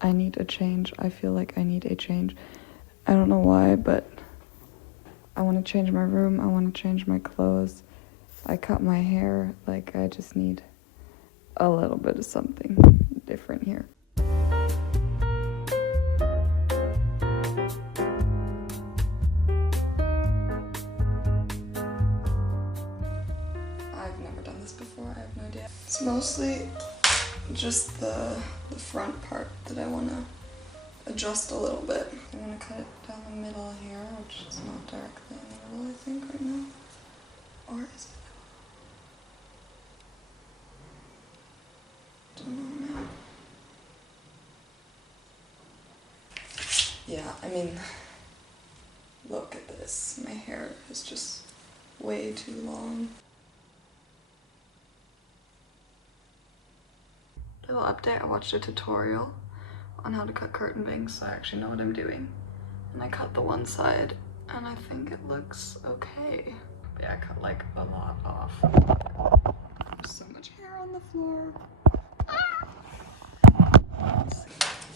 I need a change. I feel like I need a change. I don't know why, but I want to change my room. I want to change my clothes. I cut my hair. Like, I just need a little bit of something different here. I've never done this before. I have no idea. It's mostly just the front part that I want to adjust a little bit. I'm going to cut it down the middle here, which is not directly in the middle, I think, right now. Or is it? I don't know, man. Yeah, I mean, look at this. My hair is just way too long. Little update, I watched a tutorial on how to cut curtain bangs, so I actually know what I'm doing. And I cut the one side, and I think it looks okay. But yeah, I cut like a lot off. There's so much hair on the floor.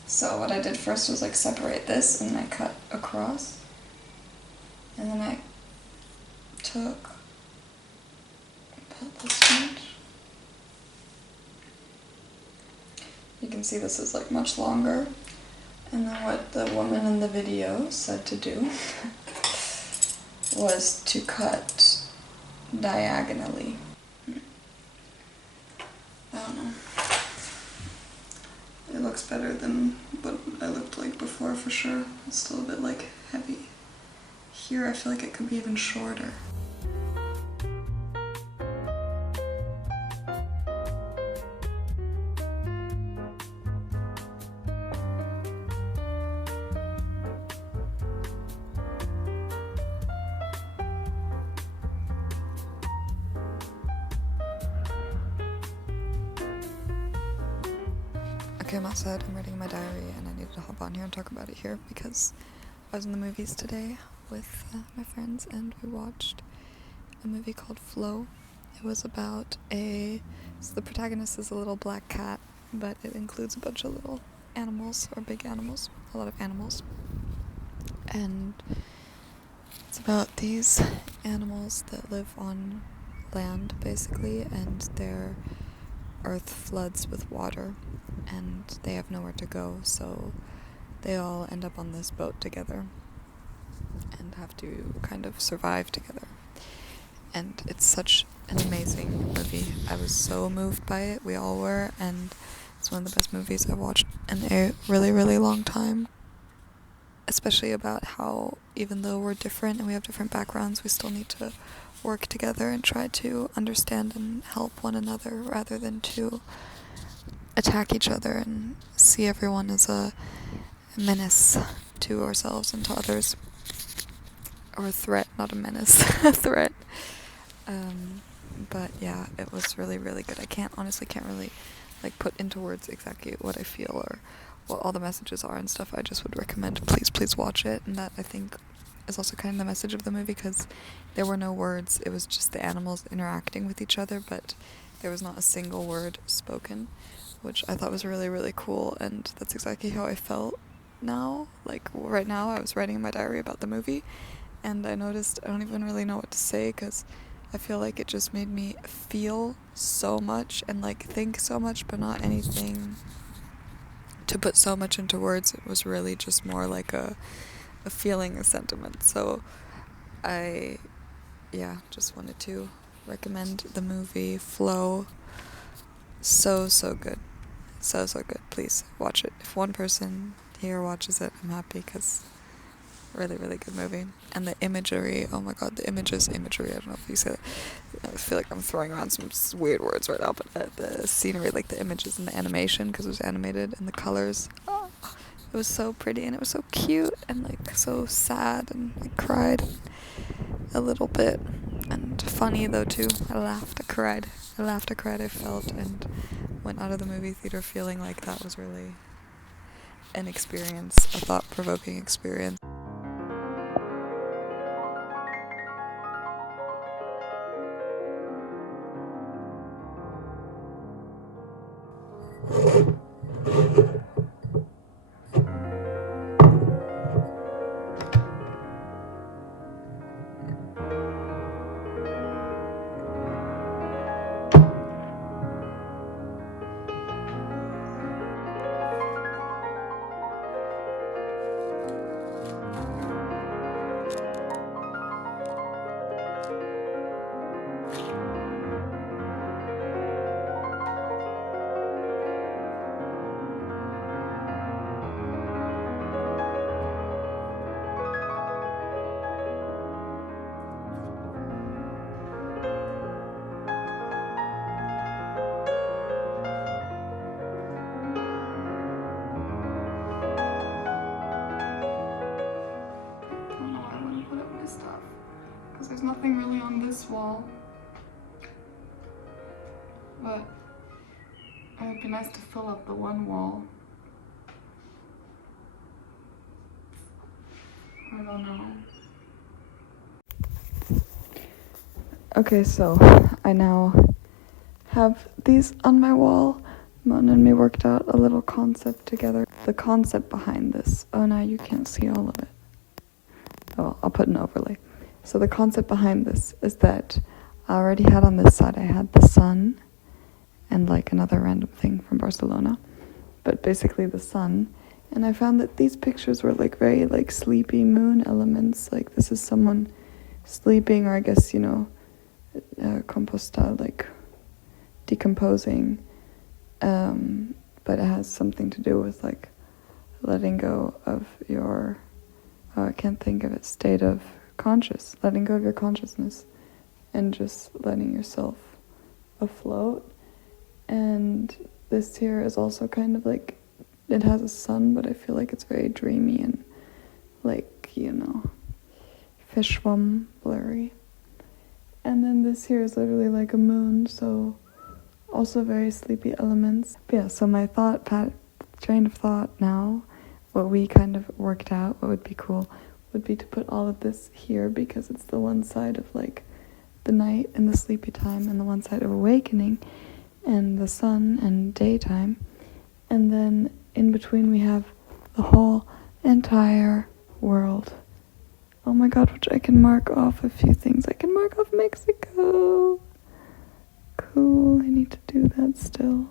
So what I did first was like separate this, and I cut across. And then I took about this much. You can see this is like much longer. And then what the woman in the video said to do was to cut diagonally. I don't know. It looks better than what I looked like before for sure. It's still a bit like heavy. Here I feel like it could be even shorter. Okay, I'm outside, I'm writing my diary, and I needed to hop on here and talk about it here because I was in the movies today with my friends, and we watched a movie called Flow. It was about so the protagonist is a little black cat, but it includes a bunch of little animals, or big animals, a lot of animals. And it's about these animals that live on land, basically, and their earth floods with water, and they have nowhere to go, so they all end up on this boat together and have to kind of survive together. And it's such an amazing movie. I was so moved by it. We all were, and it's one of the best movies I've watched in a really, really long time. Especially about how, even though we're different and we have different backgrounds, we still need to work together and try to understand and help one another rather than to attack each other and see everyone as a menace to ourselves and to others. Or a threat, not a menace, a threat. But yeah, it was really, really good. I honestly can't really like put into words exactly what I feel or what all the messages are and stuff. I just would recommend please watch it, and that I think is also kind of the message of the movie, because there were no words. It was just the animals interacting with each other, but there was not a single word spoken, which I thought was really, really cool, and that's exactly how I felt now. Like, right now I was writing in my diary about the movie, and I noticed I don't even really know what to say, because I feel like it just made me feel so much and like think so much, but not anything to put so much into words. It was really just more like a feeling, a sentiment. So I just wanted to recommend the movie Flow. So good. So good. Please watch it. If one person here watches it, I'm happy, because really, really good movie. And the imagery, oh my god, the imagery, I don't know if you say that. I feel like I'm throwing around some weird words right now, but the scenery, like the images and the animation, because it was animated, and the colors, it was so pretty, and it was so cute, and like so sad, and I cried a little bit, and funny though too. I laughed, I cried, I felt, and went out of the movie theater feeling like that was really an experience, a thought-provoking experience. there's nothing really on this wall. But it would be nice to fill up the one wall. I don't know. Okay, so I now have these on my wall. Mona and me worked out a little concept together. The concept behind this. Oh, now you can't see all of it. Oh, I'll put an overlay. So the concept behind this is that I already had on this side, I had the sun and like another random thing from Barcelona, but basically the sun. And I found that these pictures were like very like sleepy moon elements. Like this is someone sleeping, or I guess, you know, composta, like decomposing. But it has something to do with like letting go of your, I can't think of it, state of letting go of your consciousness and just letting yourself afloat. And this here is also kind of like, it has a sun, but I feel like it's very dreamy and like, you know, fishbone blurry. And then this here is literally like a moon, so also very sleepy elements. But yeah, so my train of thought now, what we kind of worked out, what would be cool, would be to put all of this here, because it's the one side of like the night and the sleepy time, and the one side of awakening and the sun and daytime. And then in between we have the whole entire world. Oh my god, which I can mark off a few things. I can mark off Mexico. Cool, I need to do that still.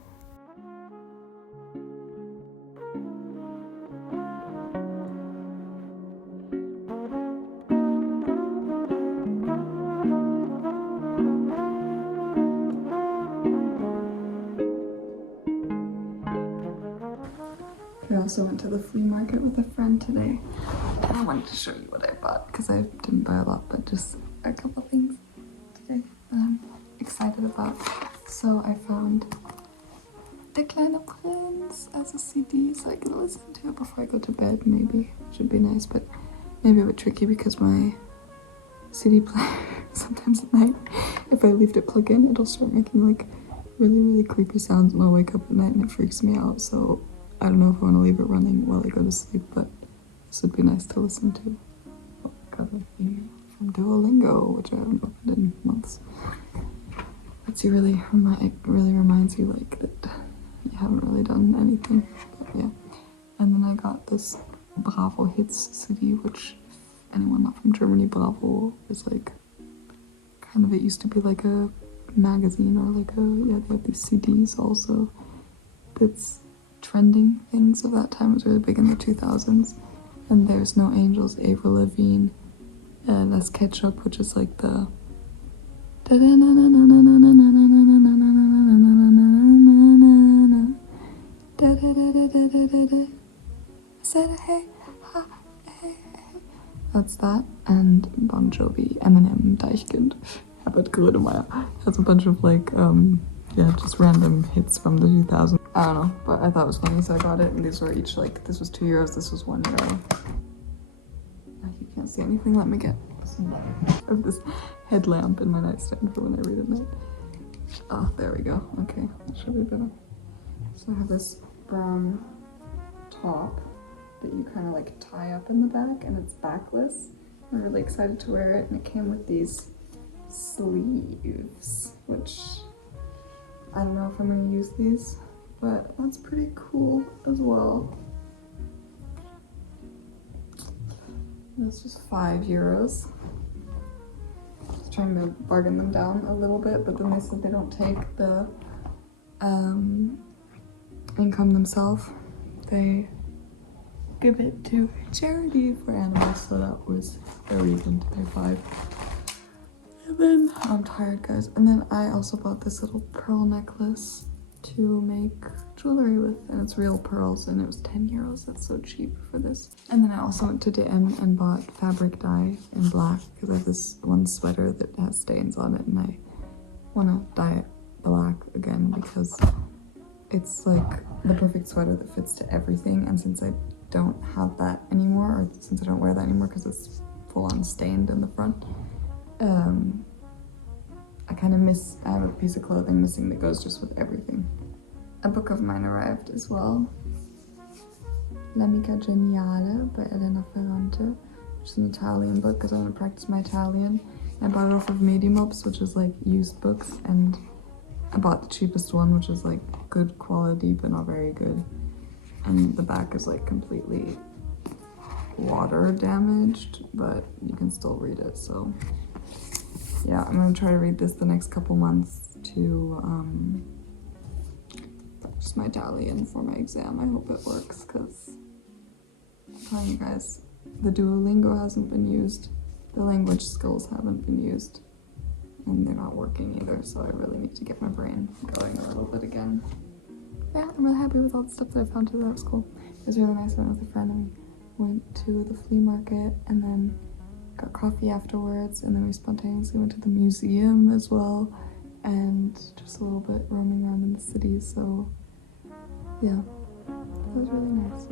We also went to the flea market with a friend today. And I wanted to show you what I bought, because I didn't buy a lot, but just a couple things today that I'm excited about. So I found Der Kleine Prinz as a CD, so I can listen to it before I go to bed, maybe. Should be nice, but maybe a bit tricky because my CD player, sometimes at night, if I leave it plugged in, it'll start making like really creepy sounds, and I'll wake up at night and it freaks me out. So I don't know if I want to leave it running while I go to sleep, but this would be nice to listen to. Oh, I got an email from Duolingo, which I haven't opened in months. It really reminds you like that you haven't really done anything, but yeah. And then I got this Bravo Hits CD, which, if anyone not from Germany, Bravo is like kind of, it used to be like a magazine, or like they have these CDs also. That's trending things of that time. It was really big in the 2000s. And There's No Angels, Avril Lavigne, and Das Ketchup, which is like the that's that. And Bon Jovi, Eminem, Deichkind, Herbert Grönemeyer. Has a bunch of like just random hits from the 2000s. I don't know, but I thought it was funny, so I got it. And these were each like, this was €2, this was €1. You can't see anything. Let me get some of this headlamp in my nightstand for when I read at night. Oh, there we go. Okay, that should be better. So I have this brown top that you kind of like tie up in the back, and it's backless. I'm really excited to wear it, and it came with these sleeves, which I don't know if I'm gonna use these, but that's pretty cool as well. This was €5. Just trying to bargain them down a little bit, but then they said they don't take the income themselves. They give it to charity for animals, so that was a reason to pay $5. And then, I'm tired, guys. And then I also bought this little pearl necklace to make jewelry with, and it's real pearls, and it was €10. That's so cheap for this. And then I also went to DM and bought fabric dye in black, because I have this one sweater that has stains on it, and I want to dye it black again, because it's like the perfect sweater that fits to everything. And since I don't have that anymore, or since I don't wear that anymore because it's full on stained in the front, I kind of I have a piece of clothing missing that goes just with everything. A book of mine arrived as well. L'amica geniale by Elena Ferrante, which is an Italian book because I want to practice my Italian. I bought it off of Medimops, which is like used books, and I bought the cheapest one, which is like good quality but not very good. And the back is like completely water damaged, but you can still read it, so yeah, I'm gonna try to read this the next couple months to practice my Italian for my exam. I hope it works, because I'm telling you guys, the Duolingo hasn't been used, the language skills haven't been used, and they're not working either, so I really need to get my brain going a little bit again. Yeah, I'm really happy with all the stuff that I found today. That was cool. It was really nice. I went with a friend and we went to the flea market and then got coffee afterwards, and then we spontaneously went to the museum as well, and just a little bit roaming around in the city, so yeah, it was really nice.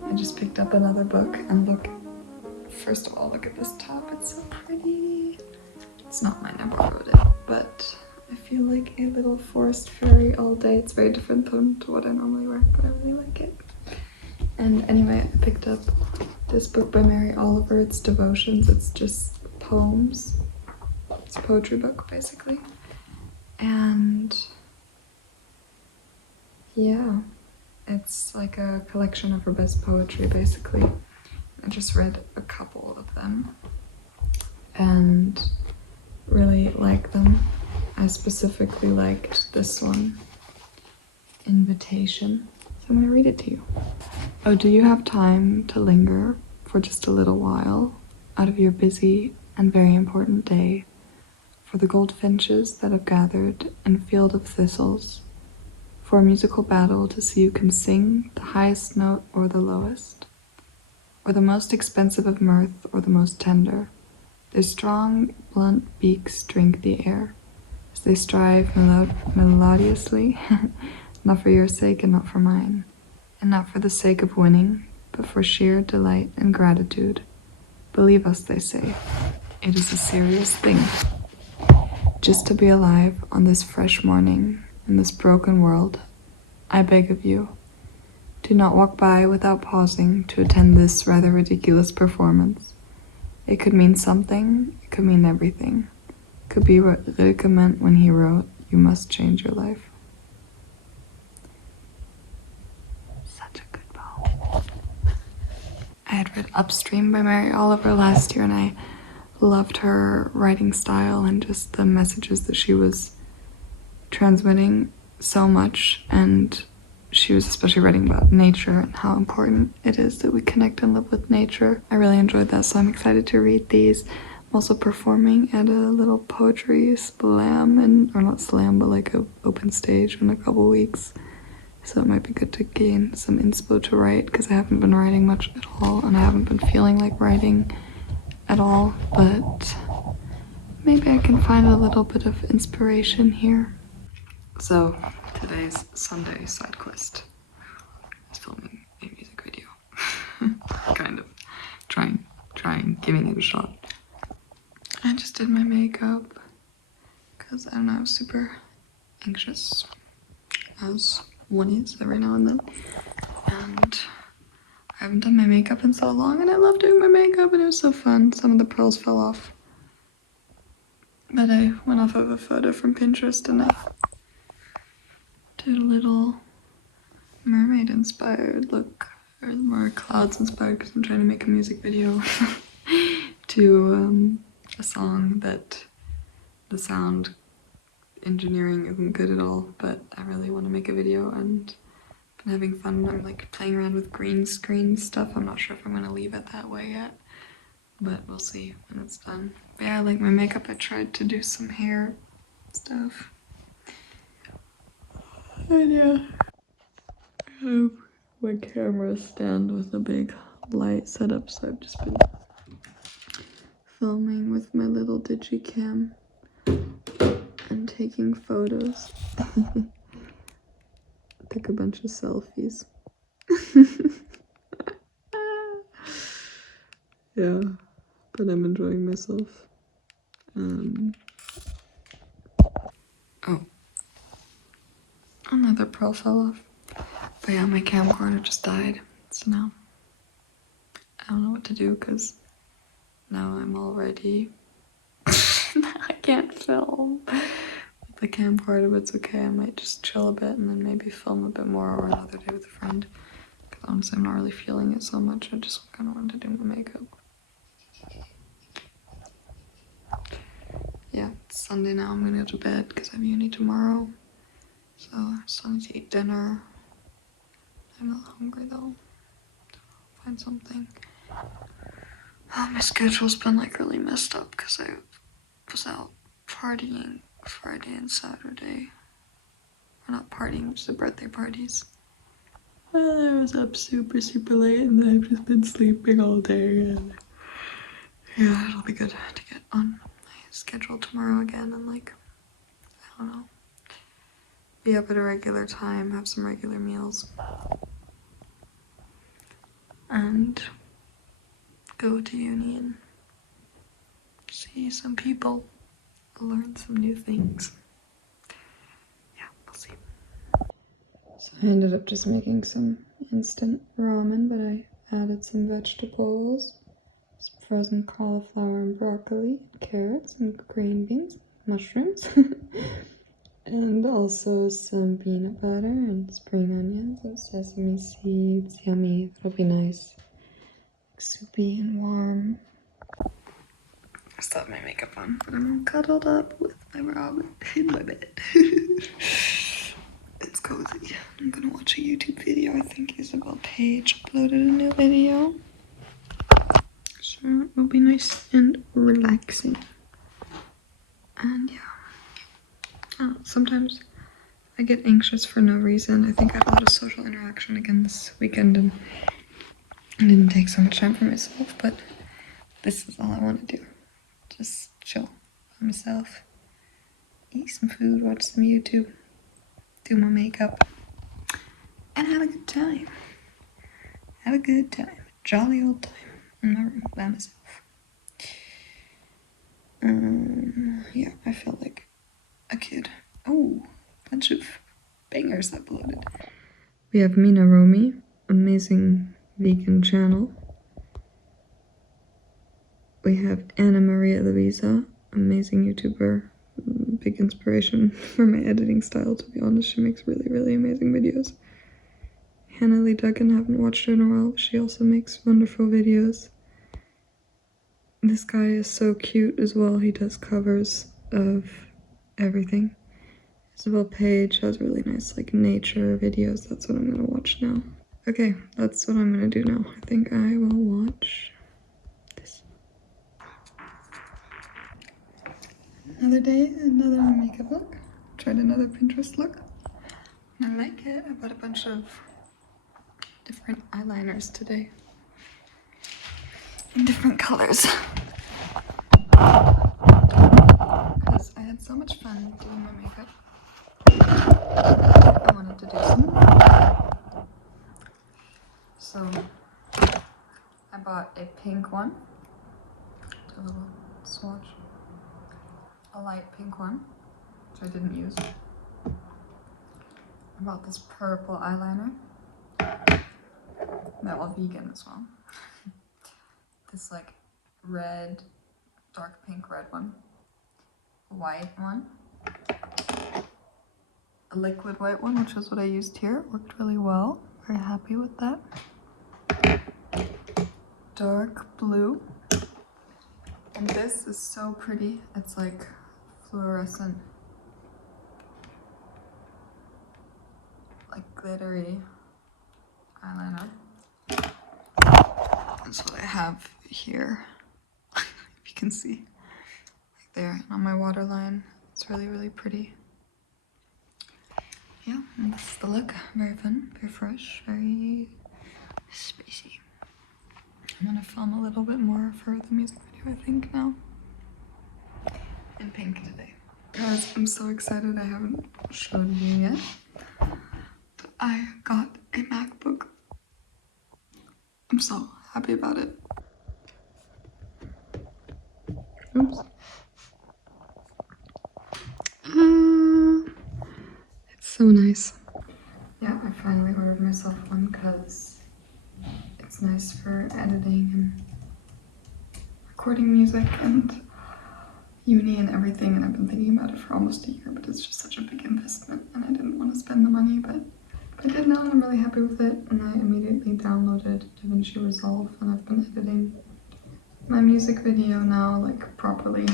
I just picked up another book, and look, first of all, look at this top, it's so pretty. It's not mine, I borrowed it, but I feel like a little forest fairy all day. It's very different to what I normally wear, but I really like it. And anyway, I picked up this book by Mary Oliver. It's devotions, it's just poems. It's a poetry book, basically. And yeah, it's like a collection of her best poetry, basically. I just read a couple of them and really like them. I specifically liked this one, Invitation. So I'm gonna read it to you. Oh, do you have time to linger for just a little while out of your busy and very important day for the goldfinches that have gathered in a field of thistles, for a musical battle to see who can sing the highest note or the lowest, or the most expensive of mirth or the most tender? Their strong, blunt beaks drink the air as they strive melodiously, not for your sake and not for mine, and not for the sake of winning, but for sheer delight and gratitude. Believe us, they say, it is a serious thing. Just to be alive on this fresh morning in this broken world, I beg of you, do not walk by without pausing to attend this rather ridiculous performance. It could mean something, it could mean everything. It could be what Rilke meant when he wrote, "You must change your life." Such a good poem. I had read Upstream by Mary Oliver last year, and I loved her writing style and just the messages that she was transmitting so much, and she was especially writing about nature and how important it is that we connect and live with nature. I really enjoyed that, so I'm excited to read these. I'm also performing at a little poetry slam, or not slam, but like a open stage in a couple weeks. So it might be good to gain some inspo to write, because I haven't been writing much at all, and I haven't been feeling like writing at all, but maybe I can find a little bit of inspiration here. So today's Sunday side quest is filming a music video. Kind of trying, giving it a shot. I just did my makeup because I don't know, I was super anxious, as one is every now and then, and I haven't done my makeup in so long, and I love doing my makeup, and it was so fun. Some of the pearls fell off. But I went off of a photo from Pinterest, and I did a little mermaid-inspired look, or more clouds-inspired, because I'm trying to make a music video to a song that the sound engineering isn't good at all, but I really want to make a video, and been having fun. I'm like playing around with green screen stuff. I'm not sure if I'm gonna leave it that way yet, but we'll see when it's done. But yeah, I like my makeup. I tried to do some hair stuff. And yeah, I have my camera stand with a big light setup, so I've just been filming with my little digicam and taking photos. Took a bunch of selfies. Yeah, but I'm enjoying myself. Oh, another pearl fell off. But yeah, my camcorder just died, so now I don't know what to do, because now I'm already I can't film with the camcorder, but it's okay. I might just chill a bit and then maybe film a bit more, or another day with a friend, because honestly I'm not really feeling it so much. I just kind of wanted to do my makeup. Yeah, it's Sunday now. I'm gonna go to bed because I have uni tomorrow, so I still need to eat dinner. I'm not hungry though. Find something. Oh, my schedule's been like really messed up because I was out partying Friday and Saturday. Or not partying, just the birthday parties. I was up super late, and then I've just been sleeping all day. And yeah, it'll be good to get on my schedule tomorrow again, and like, I don't know, be up at a regular time, have some regular meals, and go to uni and see some people, learn some new things. Yeah, we'll see. So I ended up just making some instant ramen, but I added some vegetables, some frozen cauliflower and broccoli, carrots and green beans, mushrooms, and also some peanut butter and spring onions and sesame seeds. Yummy, that'll be nice. Soupy and warm. I still have my makeup on, but I'm cuddled up with my ramen in my bed. It's cozy. I'm gonna watch a YouTube video. I think Isabel Page uploaded a new video, so it will be nice and relaxing. And yeah, sometimes I get anxious for no reason. I think I had a lot of social interaction again this weekend, and I didn't take so much time for myself, but this is all I want to do. Just chill by myself, eat some food, watch some YouTube, do my makeup, and have a good time. Have a good time. Jolly old time in my room by myself. Yeah, I felt like a kid. Oh, bunch of bangers uploaded. We have Mina Romy, amazing vegan channel. We have Anna Maria Luisa, amazing YouTuber, big inspiration for my editing style, to be honest. She makes really amazing videos. Hannah Lee Duggan, haven't watched her in a while, but she also makes wonderful videos. This guy is so cute as well. He does covers of everything. Isabel Page has really nice like nature videos. That's what I'm gonna watch now. Okay, that's what I'm gonna do now. I think I will watch this. Another day, another makeup look. Tried another Pinterest look. I like it. I bought a bunch of different eyeliners today. In different colors. Because I had so much fun doing my makeup. I wanted to do some more. So I bought a pink one. A little swatch. A light pink one, which I didn't use. I bought this purple eyeliner. They're all vegan as well. This like red, dark pink red one, a white one, a liquid white one, which is what I used here. It worked really well. Very happy with that. Dark blue. And this is so pretty. It's like fluorescent, like glittery eyeliner. That's what I have here. If you can see, like there on my waterline. It's really, really pretty. Yeah, and this is the look. Very fun, very fresh, very spacey. I'm gonna film a little bit more for the music video, I think, now. In pink today. Guys, I'm so excited. I haven't showed you yet. But I got a MacBook. I'm so happy about it. Oops. It's so nice. Yeah, I finally ordered myself one because it's nice for editing and recording music and uni and everything, and I've been thinking about it for almost a year, but it's just such a big investment and I didn't want to spend the money, but I did now and I'm really happy with it. And I immediately downloaded DaVinci Resolve and I've been editing my music video now, like properly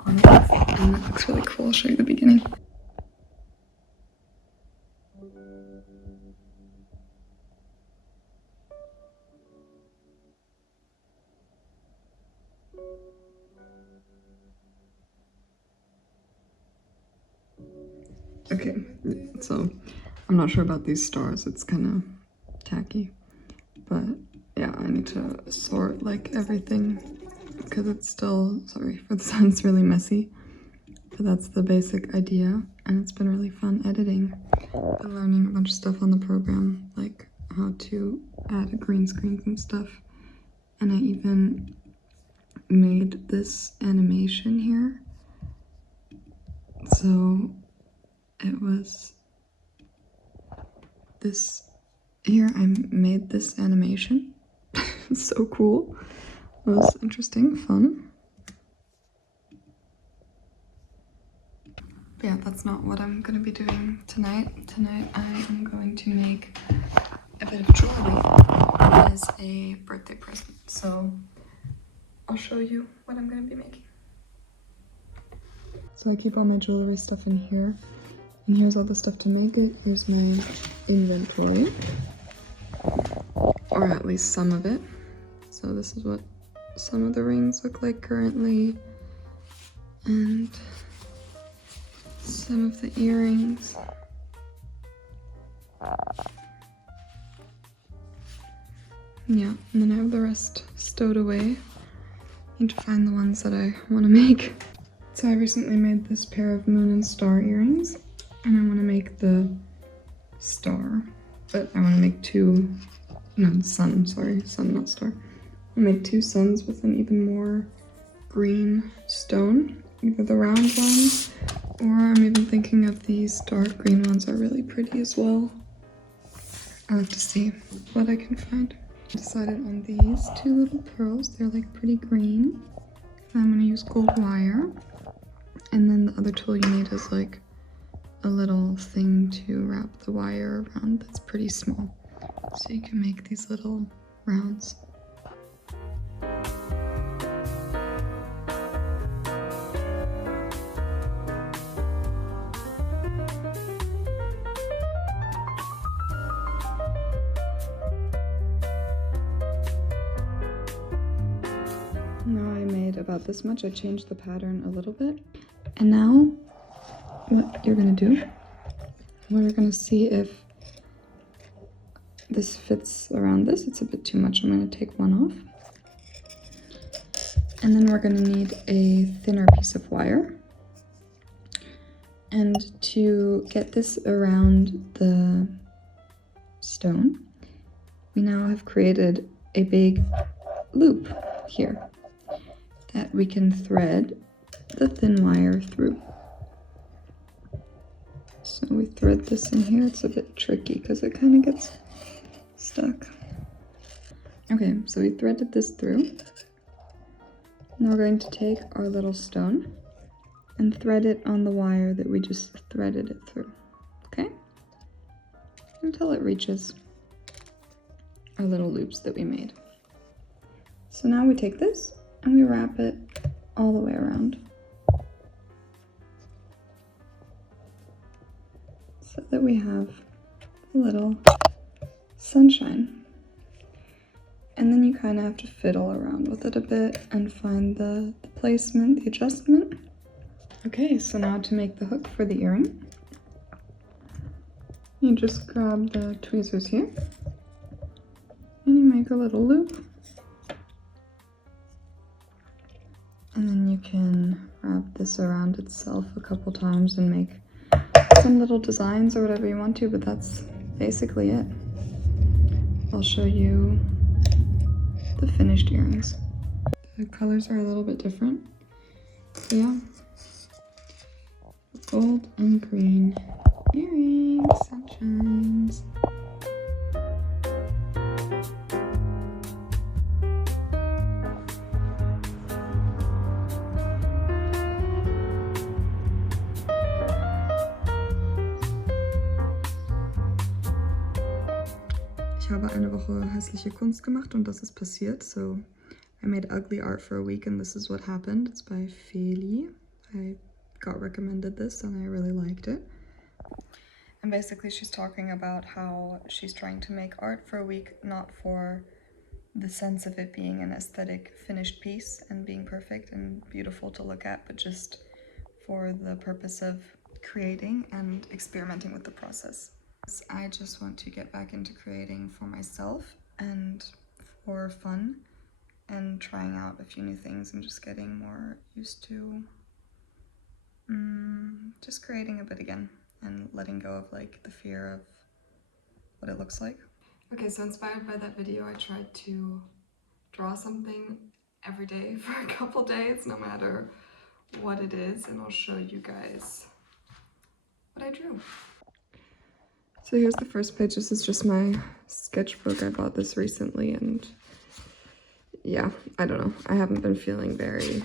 on it, and it looks really cool. I'll show you the beginning. Okay, so I'm not sure about these stars, it's kind of tacky, but yeah, I need to sort like everything because it's still, sorry for the sound, it's really messy, but that's the basic idea, and it's been really fun editing. Been learning a bunch of stuff on the program, like how to add green screens and stuff, and I even made this animation here. So it was this here, I made this animation. It's so cool. It was interesting, fun. But yeah, that's not what I'm gonna be doing tonight. Tonight I am going to make a bit of jewelry as a birthday present. So I'll show you what I'm gonna be making. So I keep all my jewelry stuff in here. And here's all the stuff to make it. Here's my inventory, or at least some of it. So this is what some of the rings look like currently, and some of the earrings. Yeah, and then I have the rest stowed away. Need to find the ones that I want to make. So I recently made this pair of moon and star earrings. And I want to make the star, but I want to make two, no, sun, sorry, sun, not star. I'll make two suns with an even more green stone, either the round ones, or I'm even thinking of these dark green ones are really pretty as well. I'll have to see what I can find. I decided on these two little pearls. They're like pretty green. I'm going to use gold wire, and then the other tool you need is like a little thing to wrap the wire around that's pretty small, so you can make these little rounds. Now I made about this much. I changed the pattern a little bit, and now what you're gonna do, we're gonna see if this fits around this. It's a bit too much. I'm gonna take one off. And then we're gonna need a thinner piece of wire. And to get this around the stone, we now have created a big loop here that we can thread the thin wire through. So we thread this in here. It's a bit tricky because it kind of gets stuck. Okay, so we threaded this through. Now we're going to take our little stone and thread it on the wire that we just threaded it through, okay? Until it reaches our little loops that we made. So now we take this and we wrap it all the way around, so that we have a little sunshine. And then you kind of have to fiddle around with it a bit and find the placement, the adjustment. Okay, so now to make the hook for the earring, you just grab the tweezers here and you make a little loop. And then you can wrap this around itself a couple times and make some little designs or whatever you want to, but that's basically it. I'll show you the finished earrings. The colors are a little bit different. So yeah, gold and green earrings, sunshines. Ich habe eine Woche hässliche Kunst gemacht und das ist passiert. So I made ugly art for a week and this is what happened. It's by Feli. I got recommended this and I really liked it. And basically she's talking about how she's trying to make art for a week, not for the sense of it being an aesthetic finished piece and being perfect and beautiful to look at, but just for the purpose of creating and experimenting with the process. I just want to get back into creating for myself and for fun and trying out a few new things and just getting more used to just creating a bit again and letting go of like the fear of what it looks like. Okay, so inspired by that video, I tried to draw something every day for a couple days, no matter what it is, and I'll show you guys what I drew. So here's the first page. This is just my sketchbook. I bought this recently and yeah, I don't know. I haven't been feeling very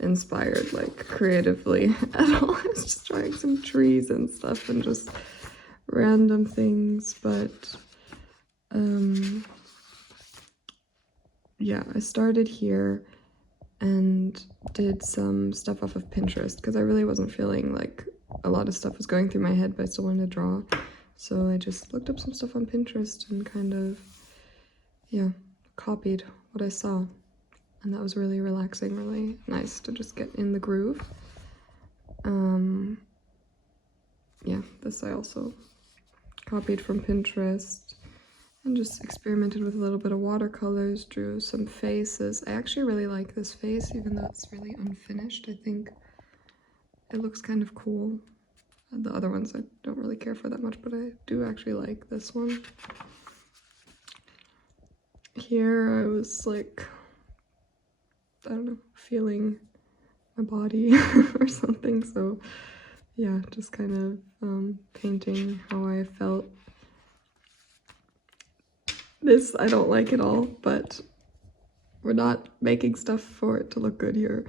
inspired like creatively at all. I was just drawing some trees and stuff and just random things, but yeah, I started here and did some stuff off of Pinterest because I really wasn't feeling like a lot of stuff was going through my head, but I still wanted to draw. So I just looked up some stuff on Pinterest and kind of, yeah, copied what I saw. And that was really relaxing, really nice to just get in the groove. Yeah, this I also copied from Pinterest and just experimented with a little bit of watercolors, drew some faces. I actually really like this face, even though it's really unfinished. I think it looks kind of cool. The other ones I don't really care for that much, but I do actually like this one. Here I was like, I don't know, feeling my body or something, so yeah, just kind of painting how I felt. This I don't like at all, but we're not making stuff for it to look good here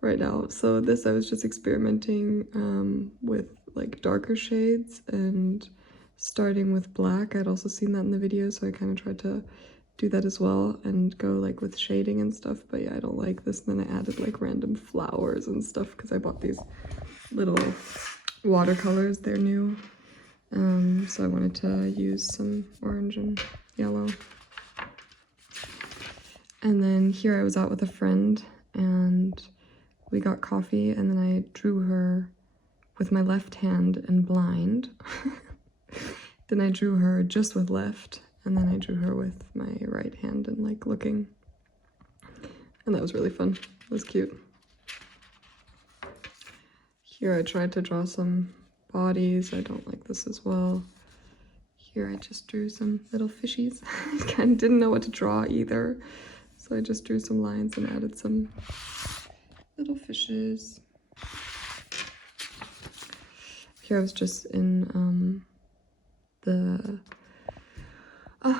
right now. So this I was just experimenting with like darker shades and starting with black. I'd also seen that in the video, so I kind of tried to do that as well and go like with shading and stuff, but yeah, I don't like this. And then I added like random flowers and stuff because I bought these little watercolors. They're new, so I wanted to use some orange and yellow. And then here I was out with a friend and we got coffee, and then I drew her with my left hand and blind. Then I drew her just with left, and then I drew her with my right hand and like looking. And that was really fun. It was cute. Here I tried to draw some bodies. I don't like this as well. Here I just drew some little fishies. I kind of didn't know what to draw either, so I just drew some lines and added some little fishes. Here I was just in the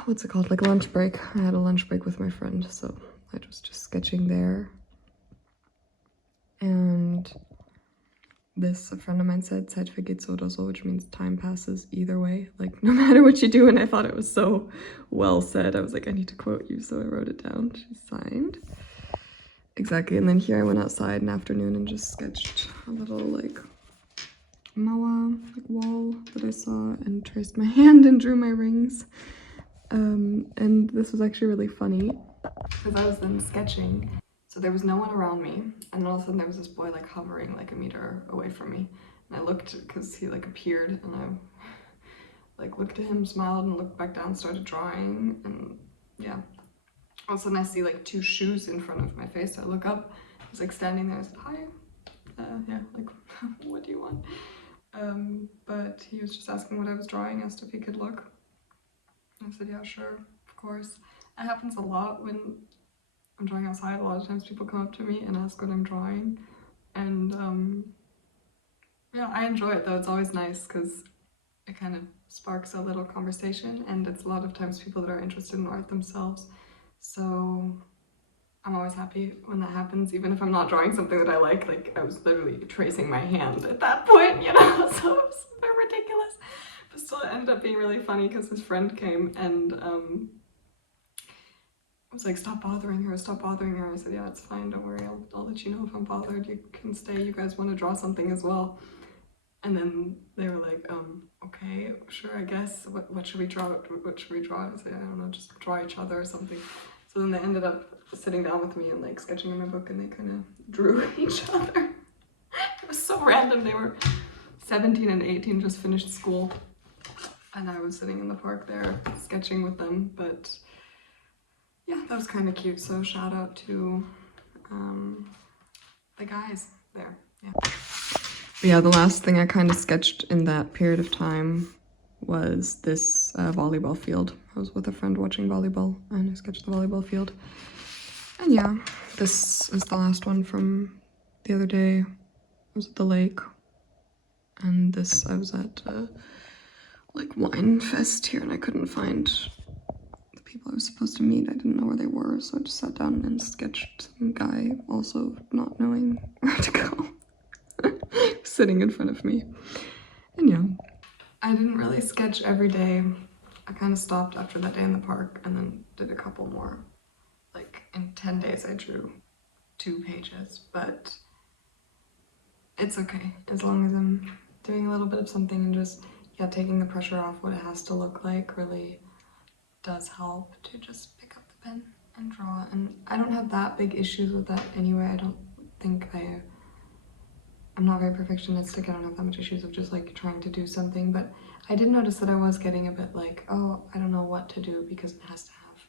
what's it called? Like lunch break. I had a lunch break with my friend, so I was just sketching there. And this, a friend of mine said, Zeit vergeht so oder so, which means time passes either way, like no matter what you do. And I thought it was so well said. I was like, I need to quote you, so I wrote it down. She signed. Exactly. And then here I went outside in the afternoon and just sketched a little like Mauer, like wall that I saw, and traced my hand and drew my rings. And this was actually really funny because I was then sketching, so there was no one around me, and then all of a sudden there was this boy like hovering like a meter away from me, and I looked because he like appeared, and I like looked at him, smiled, and looked back down, started drawing, and yeah. All of a sudden I see like 2 shoes in front of my face, so I look up, he's like standing there, I said, hi, yeah, like, what do you want? But he was just asking what I was drawing, asked if he could look. I said, yeah, sure, of course. It happens a lot when I'm drawing outside. A lot of times people come up to me and ask what I'm drawing. And yeah, I enjoy it though. It's always nice because it kind of sparks a little conversation, and it's a lot of times people that are interested in art themselves. So I'm always happy when that happens, even if I'm not drawing something that I like I was literally tracing my hand at that point, you know, so it was a bit ridiculous. But still, it ended up being really funny because his friend came and I was like, stop bothering her, stop bothering her. I said, yeah, it's fine, don't worry, I'll let you know if I'm bothered, you can stay, you guys want to draw something as well. And then they were like, okay, sure, I guess, what should we draw, what should we draw? I said, I don't know, just draw each other or something. So then they ended up sitting down with me and like sketching in my book, and they kind of drew each other. It was so random. They were 17 and 18, just finished school, and I was sitting in the park there sketching with them. But yeah, that was kind of cute. So shout out to the guys there. Yeah. But yeah, the last thing I kind of sketched in that period of time was this volleyball field. I was with a friend watching volleyball, and I sketched the volleyball field. And yeah, this is the last one from the other day. I was at the lake, and this, I was at like wine fest here, and I couldn't find the people I was supposed to meet. I didn't know where they were, so I just sat down and sketched some guy, also not knowing where to go, sitting in front of me. And yeah, I didn't really sketch every day. I kind of stopped after that day in the park and then did a couple more. Like in 10 days I drew 2 pages, but it's okay as long as I'm doing a little bit of something, and just, yeah, taking the pressure off what it has to look like really does help to just pick up the pen and draw. And I don't have that big issues with that anyway. I don't think I'm not very perfectionistic. I don't have that much issues of just like trying to do something, but I did notice that I was getting a bit like, oh, I don't know what to do because it has to have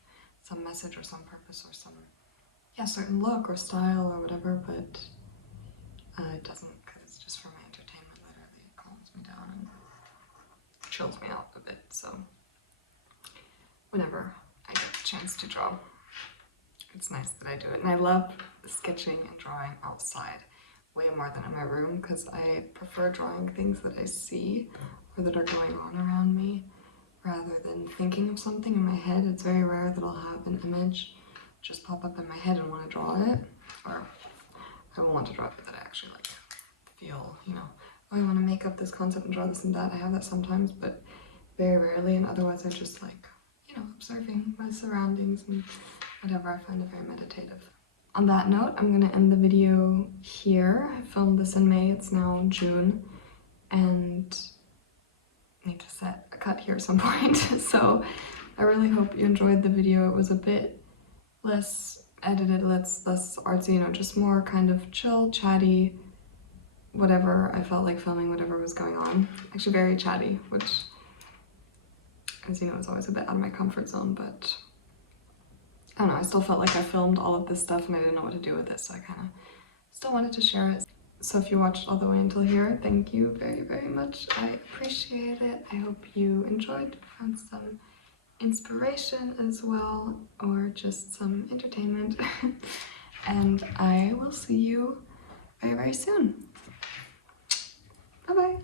some message or some purpose or some, yeah, certain look or style or whatever, but it doesn't, because it's just for my entertainment. Literally, it calms me down and chills me out a bit. So whenever I get the chance to draw, it's nice that I do it. And I love sketching and drawing outside way more than in my room, because I prefer drawing things that I see or that are going on around me rather than thinking of something in my head. It's very rare that I'll have an image just pop up in my head and want to draw it, or I will want to draw it that I actually like feel, you know, oh, I want to make up this concept and draw this and that. I have that sometimes, but very rarely, and otherwise I just like, you know, observing my surroundings and whatever. I find it very meditative. On that note, I'm gonna end the video here. I filmed this in May, it's now June, and I need to set a cut here at some point. So I really hope you enjoyed the video. It was a bit less edited, less artsy, you know, just more kind of chill, chatty, whatever I felt like filming, whatever was going on. Actually very chatty, which, as you know, is always a bit out of my comfort zone, but I don't know, I still felt like I filmed all of this stuff and I didn't know what to do with it, so I kind of still wanted to share it. So if you watched all the way until here, thank you very, very much. I appreciate it. I hope you enjoyed, found some inspiration as well, or just some entertainment. And I will see you very, very soon. Bye-bye.